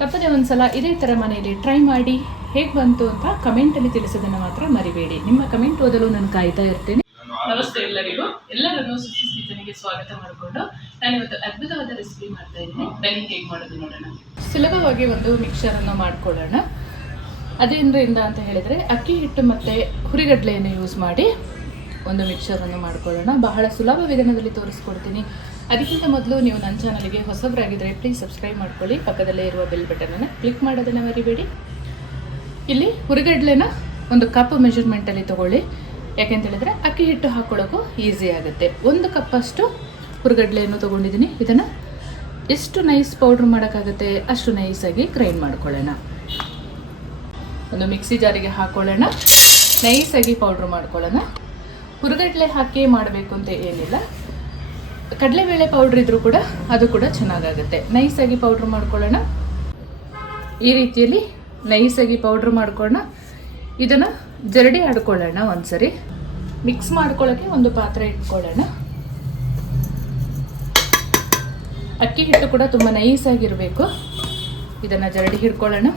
ತಪ್ಪದೆ ಒಂದ್ಸಲ ಇದೇ ಥರ ಮನೆಯಲ್ಲಿ ಟ್ರೈ ಮಾಡಿ ಹೇಗೆ ಬಂತು ಅಂತ ಕಮೆಂಟಲ್ಲಿ ತಿಳಿಸೋದನ್ನು ಮಾತ್ರ ಮರಿಬೇಡಿ. ನಿಮ್ಮ ಕಮೆಂಟ್ ಓದಲು ನಾನು ಕಾಯ್ತಾ ಇರ್ತೇನೆ. ನಮಸ್ತೆ ಎಲ್ಲರಿಗೂ. ಎಲ್ಲರನ್ನು ಸುಸಿ ಸೀತನಿಗೆ ಸ್ವಾಗತ ಮಾಡಿಕೊಂಡು ನಾನು ಇವತ್ತು ಅದ್ಭುತವಾದ ರೆಸಿಪಿ ಮಾಡ್ತಾ ಇದ್ದೀನಿ. ಬನ್ನಿ ಹೇಗೆ ಮಾಡೋದು ನೋಡೋಣ. ಸುಲಭವಾಗಿ ಒಂದು ಮಿಕ್ಸರನ್ನು ಮಾಡ್ಕೊಳ್ಳೋಣ. ಅದೇನರಿಂದ ಅಂತ ಹೇಳಿದರೆ ಅಕ್ಕಿ, ಹಿಟ್ಟು ಮತ್ತು ಹುರಿಗಡ್ಲೆಯನ್ನು ಯೂಸ್ ಮಾಡಿ ಒಂದು ಮಿಕ್ಸರನ್ನು ಮಾಡ್ಕೊಳ್ಳೋಣ. ಬಹಳ ಸುಲಭ ವಿಧಾನದಲ್ಲಿ ತೋರಿಸ್ಕೊಡ್ತೀನಿ. ಅದಕ್ಕಿಂತ ಮೊದಲು ನೀವು ನನ್ನ ಚಾನಲ್ಗೆ ಹೊಸಬರಾಗಿದ್ದರೆ ಪ್ಲೀಸ್ ಸಬ್ಸ್ಕ್ರೈಬ್ ಮಾಡ್ಕೊಳ್ಳಿ. ಪಕ್ಕದಲ್ಲೇ ಇರುವ ಬೆಲ್ ಬಟನನ್ನು ಕ್ಲಿಕ್ ಮಾಡೋದನ್ನು ಮರಿಬೇಡಿ. ಇಲ್ಲಿ ಹುರಿಗಡ್ಲೆನ ಒಂದು ಕಪ್ ಮೆಷರ್ಮೆಂಟಲ್ಲಿ ತೊಗೊಳ್ಳಿ. ಯಾಕೆಂತ ಹೇಳಿದ್ರೆ ಅಕ್ಕಿ ಹಿಟ್ಟು ಹಾಕ್ಕೊಳ್ಳೋಕ್ಕೂ ಈಸಿ ಆಗುತ್ತೆ. ಒಂದು ಕಪ್ಪಷ್ಟು ಹುರಿಗಡ್ಲೆಯನ್ನು ತೊಗೊಂಡಿದ್ದೀನಿ. ಇದನ್ನು ಎಷ್ಟು ನೈಸ್ ಪೌಡ್ರ್ ಮಾಡೋಕ್ಕಾಗುತ್ತೆ ಅಷ್ಟು ನೈಸಾಗಿ ಗ್ರೈಂಡ್ ಮಾಡ್ಕೊಳ್ಳೋಣ. ಒಂದು ಮಿಕ್ಸಿ ಜಾರಿಗೆ ಹಾಕೊಳ್ಳೋಣ. ನೈಸಾಗಿ ಪೌಡ್ರ್ ಮಾಡ್ಕೊಳ್ಳೋಣ. ಹುರಿಗಡ್ಲೆ ಹಾಕಿ ಮಾಡಬೇಕು ಅಂತ ಏನಿಲ್ಲ. ಕಡಲೆಬೇಳೆ ಪೌಡ್ರ್ ಇದ್ರೂ ಕೂಡ ಅದು ಕೂಡ ಚೆನ್ನಾಗಾಗುತ್ತೆ. ನೈಸಾಗಿ ಪೌಡ್ರ್ ಮಾಡ್ಕೊಳ್ಳೋಣ. ಈ ರೀತಿಯಲ್ಲಿ ನೈಸಾಗಿ ಪೌಡ್ರ್ ಮಾಡ್ಕೊಳ್ಳೋಣ. ಇದನ್ನು ಜರಡಿ ಆಡ್ಕೊಳ್ಳೋಣ ಒಂದ್ಸರಿ. ಮಿಕ್ಸ್ ಮಾಡ್ಕೊಳ್ಳೋಕ್ಕೆ ಒಂದು ಪಾತ್ರೆ ಇಟ್ಕೊಳ್ಳೋಣ. ಅಕ್ಕಿ ಹಿಟ್ಟು ಕೂಡ ತುಂಬ ನೈಸಾಗಿರಬೇಕು. ಇದನ್ನು ಜರಡಿ ಹಿಡ್ಕೊಳ್ಳೋಣ.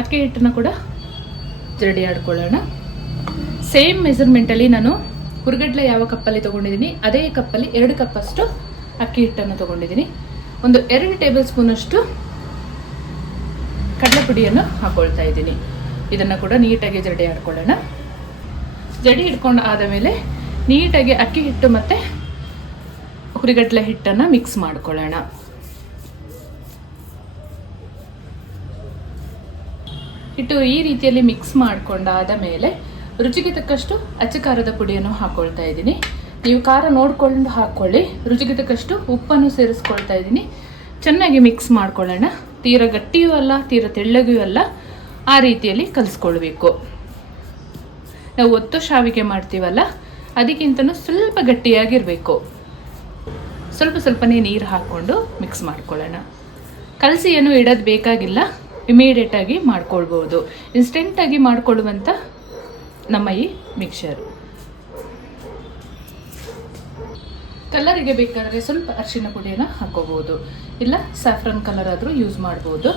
ಅಕ್ಕಿ ಹಿಟ್ಟನ್ನು ಕೂಡ ಜರಡಿ ಆಡ್ಕೊಳ್ಳೋಣ. ಸೇಮ್ ಮೆಸರ್ಮೆಂಟಲ್ಲಿ ನಾನು ಹುರ್ಗಡ್ಲೆ ಯಾವ ಕಪ್ಪಲ್ಲಿ ತೊಗೊಂಡಿದ್ದೀನಿ, ಅದೇ ಕಪ್ಪಲ್ಲಿ ಎರಡು ಕಪ್ಪಷ್ಟು ಅಕ್ಕಿ ಹಿಟ್ಟನ್ನು ತೊಗೊಂಡಿದ್ದೀನಿ. ಒಂದು ಎರಡು ಟೇಬಲ್ ಸ್ಪೂನಷ್ಟು ಕಡಲೆ ಪುಡಿಯನ್ನು ಹಾಕ್ಕೊಳ್ತಾ ಇದ್ದೀನಿ. ಇದನ್ನು ಕೂಡ ನೀಟಾಗಿ ಜಡಿ ಆಡ್ಕೊಳ್ಳೋಣ. ಜಡಿ ಹಿಡ್ಕೊಂಡು ಆದ ಮೇಲೆ ನೀಟಾಗಿ ಅಕ್ಕಿ ಹಿಟ್ಟು ಮತ್ತು ಹುರಿಗಡ್ಲೆ ಹಿಟ್ಟನ್ನು ಮಿಕ್ಸ್ ಮಾಡ್ಕೊಳ್ಳೋಣ. ಹಿಟ್ಟು ಈ ರೀತಿಯಲ್ಲಿ ಮಿಕ್ಸ್ ಮಾಡ್ಕೊಂಡಾದ ಮೇಲೆ ರುಚಿಗೆ ತಕ್ಕಷ್ಟು ಅಚ್ಚ ಖಾರದ ಪುಡಿಯನ್ನು ಹಾಕೊಳ್ತಾ ಇದ್ದೀನಿ. ನೀವು ಖಾರ ನೋಡ್ಕೊಂಡು ಹಾಕ್ಕೊಳ್ಳಿ ರುಚಿಗೆ ತಕ್ಕಷ್ಟು ಉಪ್ಪನ್ನು ಸೇರಿಸ್ಕೊಳ್ತಾ ಇದ್ದೀನಿ. ಚೆನ್ನಾಗಿ ಮಿಕ್ಸ್ ಮಾಡ್ಕೊಳ್ಳೋಣ. ತೀರ ಗಟ್ಟಿಯೂ ಅಲ್ಲ, ತೀರ ತೆಳ್ಳಗೂ ಅಲ್ಲ. ಆ ರೀತಿಯಲ್ಲಿ ಕಲಿಸ್ಕೊಳ್ಬೇಕು. ನಾವು ಒತ್ತು ಶಾವಿಗೆ ಮಾಡ್ತೀವಲ್ಲ, ಅದಕ್ಕಿಂತನೂ ಸ್ವಲ್ಪ ಗಟ್ಟಿಯಾಗಿರಬೇಕು. ಸ್ವಲ್ಪ ಸ್ವಲ್ಪನೇ ನೀರು ಹಾಕ್ಕೊಂಡು ಮಿಕ್ಸ್ ಮಾಡ್ಕೊಳ್ಳೋಣ. ಕಲಸಿ ಏನು ಇಡೋದು ಬೇಕಾಗಿಲ್ಲ ಇಮಿಡಿಯೇಟಾಗಿ ಮಾಡ್ಕೊಳ್ಬೋದು. ಇನ್ಸ್ಟೆಂಟಾಗಿ ಮಾಡಿಕೊಳ್ಳುವಂಥ ನಮ್ಮ ಈ ಮಿಕ್ಸರ್ ಕಲರಿಗೆ ಬೇಕಾದರೆ ಸ್ವಲ್ಪ ಅರಿಶಿನ ಪುಡಿಯನ್ನು ಹಾಕೋಬಹುದು ಇಲ್ಲ ಸ್ಯಾಫ್ರನ್ ಕಲರ್ ಆದರೂ ಯೂಸ್ ಮಾಡ್ಬೋದು.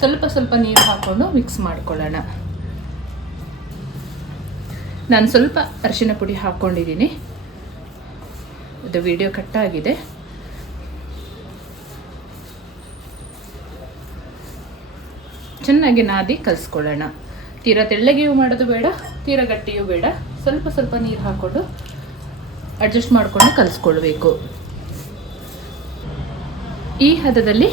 ಸ್ವಲ್ಪ ಸ್ವಲ್ಪ ನೀರು ಹಾಕ್ಕೊಂಡು ಮಿಕ್ಸ್ ಮಾಡ್ಕೊಳ್ಳೋಣ. ನಾನು ಸ್ವಲ್ಪ ಅರಿಶಿನ ಪುಡಿ ಹಾಕ್ಕೊಂಡಿದ್ದೀನಿ. ಇದು ವಿಡಿಯೋ ಕಟ್ಟಾಗಿದೆ ಚೆನ್ನಾಗಿ ನಾದಿ ಕಲಿಸ್ಕೊಳ್ಳೋಣ. ತೀರ ತೆಳ್ಳಗೆಯೂ ಮಾಡೋದು ಬೇಡ, ತೀರ ಗಟ್ಟಿಯೂ ಬೇಡ. ಸ್ವಲ್ಪ ಸ್ವಲ್ಪ ನೀರು ಹಾಕ್ಕೊಂಡು ಅಡ್ಜಸ್ಟ್ ಮಾಡಿಕೊಂಡು ಕಲಿಸ್ಕೊಳ್ಬೇಕು. ಈ ಹದದಲ್ಲಿ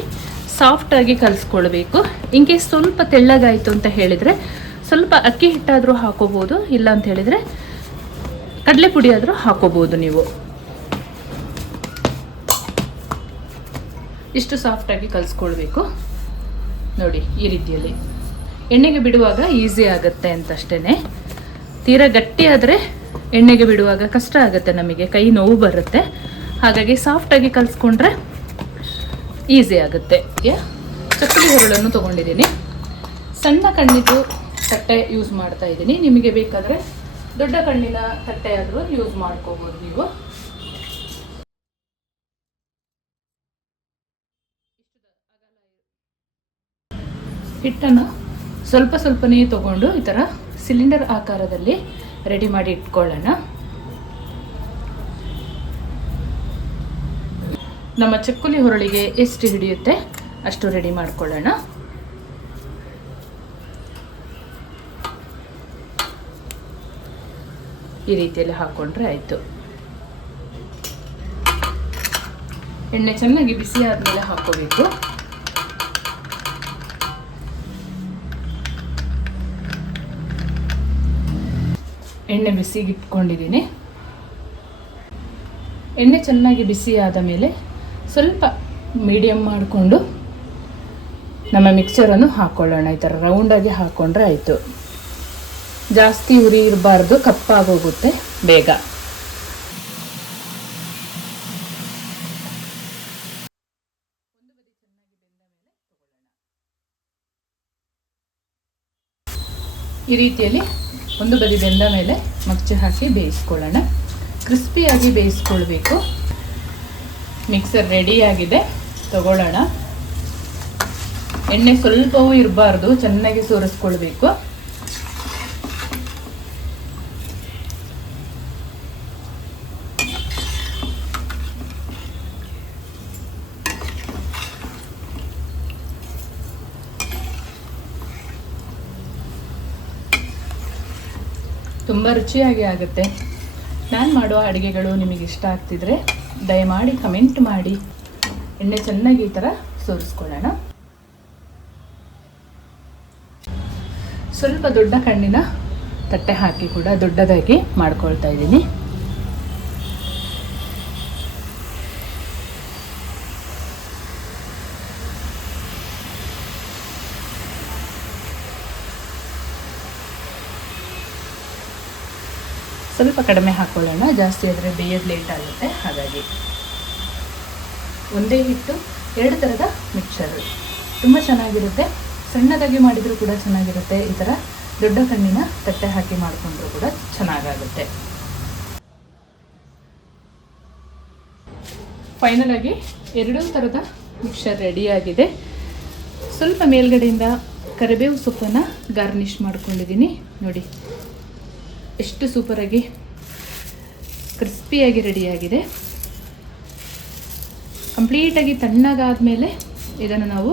ಸಾಫ್ಟಾಗಿ ಕಲಿಸ್ಕೊಳ್ಬೇಕು. ಇನ್ ಕೇಸ್ ಸ್ವಲ್ಪ ತೆಳ್ಳಗಾಯಿತು ಅಂತ ಹೇಳಿದರೆ, ಸ್ವಲ್ಪ ಅಕ್ಕಿ ಹಿಟ್ಟಾದರೂ ಹಾಕೋಬೋದು, ಇಲ್ಲ ಅಂತ ಹೇಳಿದರೆ ಕಡಲೆ ಪುಡಿ ಆದರೂ ಹಾಕೋಬೋದು ನೀವು. ಇಷ್ಟು ಸಾಫ್ಟಾಗಿ ಕಲಿಸ್ಕೊಳ್ಬೇಕು. ನೋಡಿ, ಈ ರೀತಿಯಲ್ಲಿ. ಎಣ್ಣೆಗೆ ಬಿಡುವಾಗ ಈಸಿ ಆಗುತ್ತೆ ಅಂತಷ್ಟೇ ತೀರಾ ಗಟ್ಟಿ ಆದರೆ ಎಣ್ಣೆಗೆ ಬಿಡುವಾಗ ಕಷ್ಟ ಆಗುತ್ತೆ ನಮಗೆ, ಕೈ ನೋವು ಬರುತ್ತೆ. ಹಾಗಾಗಿ ಸಾಫ್ಟಾಗಿ ಕಲಿಸ್ಕೊಂಡ್ರೆ ಈಸಿ ಆಗುತ್ತೆ. ಯಾ? ಚಕ್ಕಲಿ ಹೊರಳನ್ನು ತೊಗೊಂಡಿದ್ದೀನಿ. ಸಣ್ಣ ಕಣ್ಣಿದು ತಟ್ಟೆ ಯೂಸ್ ಮಾಡ್ತಾ ಇದ್ದೀನಿ. ನಿಮಗೆ ಬೇಕಾದರೆ ದೊಡ್ಡ ಕಣ್ಣಿನ ತಟ್ಟೆ ಆದರೂ ಯೂಸ್ ಮಾಡ್ಕೋಬೋದು ನೀವು. ಹಿಟ್ಟನ್ನು ಸ್ವಲ್ಪ ಸ್ವಲ್ಪನೇ ತಗೊಂಡು ಈ ಥರ ಸಿಲಿಂಡರ್ ಆಕಾರದಲ್ಲಿ ರೆಡಿ ಮಾಡಿ ಇಟ್ಕೊಳ್ಳೋಣ. ನಮ್ಮ ಚಕ್ಕುಲಿ ಹುರುಳಿಗೆ ಎಷ್ಟು ಹಿಡಿಯುತ್ತೆ ಅಷ್ಟು ರೆಡಿ ಮಾಡ್ಕೊಳ್ಳೋಣ. ಈ ರೀತಿಯಲ್ಲಿ ಹಾಕ್ಕೊಂಡ್ರೆ ಆಯಿತು. ಎಣ್ಣೆ ಚೆನ್ನಾಗಿ ಬಿಸಿ ಆದಮೇಲೆ ಹಾಕ್ಕೋಬೇಕು ಎಣ್ಣೆ ಬಿಸಿಗಿಟ್ಕೊಂಡಿದ್ದೀನಿ. ಎಣ್ಣೆ ಚೆನ್ನಾಗಿ ಬಿಸಿ ಆದ ಮೇಲೆ ಸ್ವಲ್ಪ ಮೀಡಿಯಮ್ ಮಾಡಿಕೊಂಡು ನಮ್ಮ ಮಿಕ್ಸರನ್ನು ಹಾಕ್ಕೊಳ್ಳೋಣ ಈ ಥರ ರೌಂಡಾಗಿ ಹಾಕ್ಕೊಂಡ್ರೆ ಆಯಿತು. ಜಾಸ್ತಿ ಉರಿ ಇರಬಾರ್ದು ಕಪ್ಪಾಗೋಗುತ್ತೆ ಬೇಗ. ಈ ರೀತಿಯಲ್ಲಿ ಒಂದು ಬದಿ ಬೆಂದ ಮೇಲೆ ಮಚ್ಚು ಹಾಕಿ ಬೇಯಿಸ್ಕೊಳ್ಳೋಣ. ಕ್ರಿಸ್ಪಿಯಾಗಿ ಬೇಯಿಸ್ಕೊಳ್ಬೇಕು. ಮಿಕ್ಸರ್ ರೆಡಿಯಾಗಿದೆ ತಗೊಳ್ಳೋಣ. ಎಣ್ಣೆ ಸ್ವಲ್ಪವೂ ಇರಬಾರ್ದು. ಚೆನ್ನಾಗಿ ಸೋರಿಸ್ಕೊಳ್ಬೇಕು. ತುಂಬ ರುಚಿಯಾಗಿ ಆಗುತ್ತೆ. ನಾನು ಮಾಡುವ ಅಡುಗೆಗಳು ನಿಮಗೆ ಇಷ್ಟ ಆಗ್ತಿದ್ರೆ ದಯಮಾಡಿ ಕಮೆಂಟ್ ಮಾಡಿ. ಎಣ್ಣೆ ಚೆನ್ನಾಗಿ ಈ ಥರ ಸೋರಿಸ್ಕೊಳ್ಳೋಣ. ಸ್ವಲ್ಪ ದೊಡ್ಡ ಕಣ್ಣಿನ ತಟ್ಟೆ ಹಾಕಿ ಕೂಡ ದೊಡ್ಡದಾಗಿ ಮಾಡ್ಕೊಳ್ತಾ ಇದ್ದೀನಿ. ಸ್ವಲ್ಪ ಕಡಿಮೆ ಹಾಕ್ಕೊಳ್ಳೋಣ ಜಾಸ್ತಿ ಆದರೆ ಬೇಯೋದು ಲೇಟ್ ಆಗುತ್ತೆ. ಹಾಗಾಗಿ ಒಂದೇ ಹಿಟ್ಟು, ಎರಡು ಥರದ ಮಿಕ್ಸರ್. ತುಂಬ ಚೆನ್ನಾಗಿರುತ್ತೆ. ಸಣ್ಣದಾಗಿ ಮಾಡಿದರೂ ಕೂಡ ಚೆನ್ನಾಗಿರುತ್ತೆ. ಈ ಥರ ದೊಡ್ಡ ಕಣ್ಣಿನ ತಟ್ಟೆ ಹಾಕಿ ಮಾಡಿಕೊಂಡ್ರೂ ಕೂಡ ಚೆನ್ನಾಗಾಗುತ್ತೆ. ಫೈನಲಾಗಿ ಎರಡೂ ಥರದ ಮಿಕ್ಸರ್ ರೆಡಿಯಾಗಿದೆ ಸ್ವಲ್ಪ ಮೇಲ್ಗಡೆಯಿಂದ ಕರಿಬೇವು ಸೊಪ್ಪನ್ನು ಗಾರ್ನಿಷ್ ಮಾಡ್ಕೊಂಡಿದ್ದೀನಿ. ನೋಡಿ ಎಷ್ಟು ಸೂಪರಾಗಿ ಕ್ರಿಸ್ಪಿಯಾಗಿ ರೆಡಿಯಾಗಿದೆ ಕಂಪ್ಲೀಟಾಗಿ ತಣ್ಣಗಾದ್ಮೇಲೆ ಇದನ್ನು ನಾವು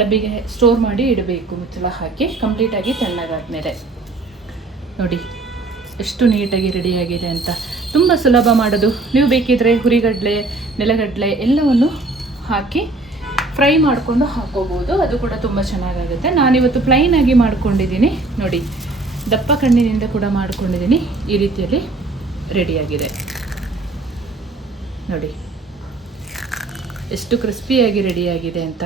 ಡಬ್ಬಿಗೆ ಸ್ಟೋರ್ ಮಾಡಿ ಇಡಬೇಕು ಮುಚ್ಚಳ ಹಾಕಿ. ಕಂಪ್ಲೀಟಾಗಿ ತಣ್ಣಗಾದ್ಮೇಲೆ. ನೋಡಿ, ಎಷ್ಟು ನೀಟಾಗಿ ರೆಡಿಯಾಗಿದೆ ಅಂತ. ತುಂಬ ಸುಲಭ ಮಾಡೋದು. ನೀವು ಬೇಕಿದ್ರೆ ಹುರಿಗಡಲೆ, ನೆಲಗಡಲೆ ಎಲ್ಲವನ್ನು ಹಾಕಿ ಫ್ರೈ ಮಾಡಿಕೊಂಡು ಹಾಕೋಬೋದು. ಅದು ಕೂಡ ತುಂಬ ಚೆನ್ನಾಗಾಗುತ್ತೆ. ನಾನಿವತ್ತು ಪ್ಲೈನಾಗಿ ಮಾಡ್ಕೊಂಡಿದ್ದೀನಿ. ನೋಡಿ ದಪ್ಪ ಕಣ್ಣಿನಿಂದ ಕೂಡ ಮಾಡ್ಕೊಂಡಿದ್ದೀನಿ. ಈ ರೀತಿಯಲ್ಲಿ ರೆಡಿಯಾಗಿದೆ. ನೋಡಿ, ಎಷ್ಟು ಕ್ರಿಸ್ಪಿಯಾಗಿ ರೆಡಿಯಾಗಿದೆ ಅಂತ.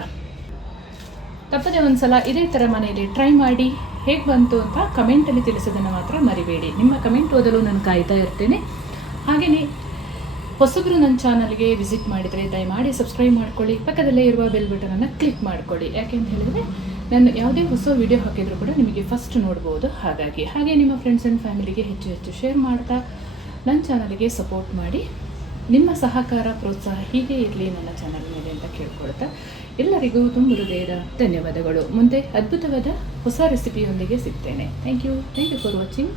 ತಪ್ಪದೆ ಒಂದು ಸಲ ಇದೇ ಥರ ಮನೆಯಲ್ಲಿ ಟ್ರೈ ಮಾಡಿ ಹೇಗೆ ಬಂತು ಅಂತ ಕಮೆಂಟಲ್ಲಿ ತಿಳಿಸೋದನ್ನು ಮಾತ್ರ ಮರಿಬೇಡಿ. ನಿಮ್ಮ ಕಮೆಂಟ್ ಓದಲು ನಾನು ಕಾಯ್ತಾ ಇರ್ತೇನೆ. ಹಾಗೆಯೇ ಹೊಸಬರು ನನ್ನ ಚಾನಲ್ಗೆ ವಿಸಿಟ್ ಮಾಡಿದರೆ ದಯಮಾಡಿ ಸಬ್ಸ್ಕ್ರೈಬ್ ಮಾಡ್ಕೊಳ್ಳಿ. ಪಕ್ಕದಲ್ಲೇ ಇರುವ ಬೆಲ್ ಬಟನನ್ನು ಕ್ಲಿಕ್ ಮಾಡ್ಕೊಳ್ಳಿ. ಯಾಕೆಂತ ಹೇಳಿದರೆ ನಾನು ಯಾವುದೇ ಹೊಸ ವಿಡಿಯೋ ಹಾಕಿದರೂ ಕೂಡ ನಿಮಗೆ ಫಸ್ಟ್ ನೋಡ್ಬೋದು. ಹಾಗಾಗಿ ಹಾಗೆ ನಿಮ್ಮ ಫ್ರೆಂಡ್ಸ್ ಆ್ಯಂಡ್ ಫ್ಯಾಮಿಲಿಗೆ ಹೆಚ್ಚು ಹೆಚ್ಚು ಶೇರ್ ಮಾಡ್ತಾ ನನ್ನ ಚಾನಲ್ಗೆ ಸಪೋರ್ಟ್ ಮಾಡಿ, ನಿಮ್ಮ ಸಹಕಾರ, ಪ್ರೋತ್ಸಾಹ ಹೀಗೆ ಇರಲಿ ನನ್ನ ಚಾನಲ್ ಮೇಲೆ ಅಂತ ಕೇಳ್ಕೊಳ್ತಾ, ಎಲ್ಲರಿಗೂ ತುಂಬ ಹೃದಯದ ಧನ್ಯವಾದಗಳು. ಮುಂದೆ ಅದ್ಭುತವಾದ ಹೊಸ ರೆಸಿಪಿಯೊಂದಿಗೆ ಸಿಗ್ತೇನೆ. Thank you thank you for watching